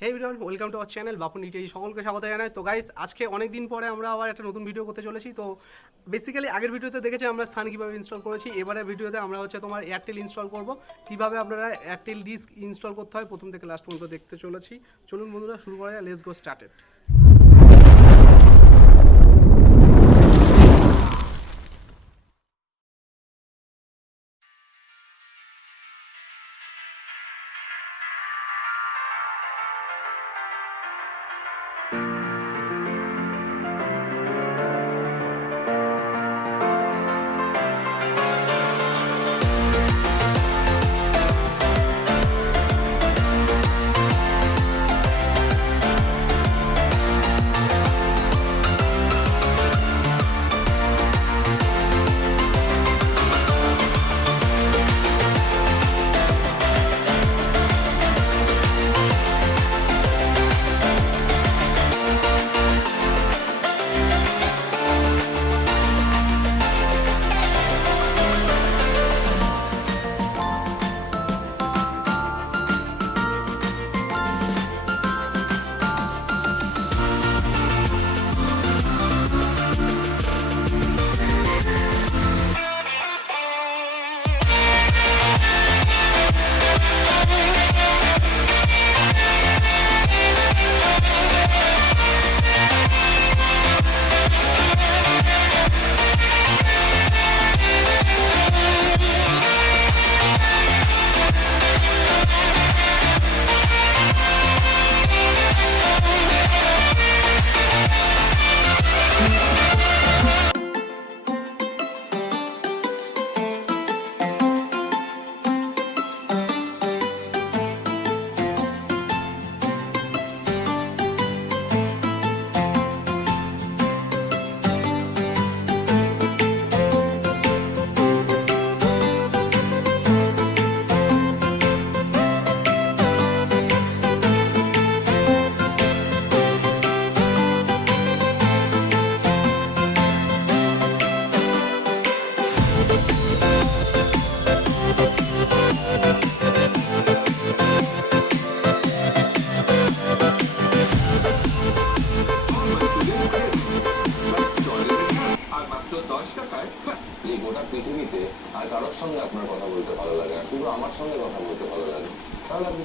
Hey everyone, welcome to our channel Bapan DTH. সকলকে স্বাগত জানাই। তো গাইস, আজকে অনেক দিন পরে আমরা আবার একটা নতুন ভিডিও করতে চলেছি। তো বেসিক্যালি আগের ভিডিওতে দেখেছি আমরা সান কীভাবে ইনস্টল করেছি। এবারের ভিডিওতে আমরা তোমার এয়ারটেল ইনস্টল করব। কীভাবে আপনারা এয়ারটেল ডিশ ইনস্টল করতে হয় প্রথম থেকে লাস্ট পর্যন্ত দেখতে চলেছি। চলুন বন্ধুরা, শুরু করা যায়। Let's go started. যে গোটা পৃথিবীতে আর কারোর সঙ্গে আপনার কথা বলতে ভালো লাগে না, শুধু আমার সঙ্গে কথা বলতে ভালো লাগে, তাহলে আপনি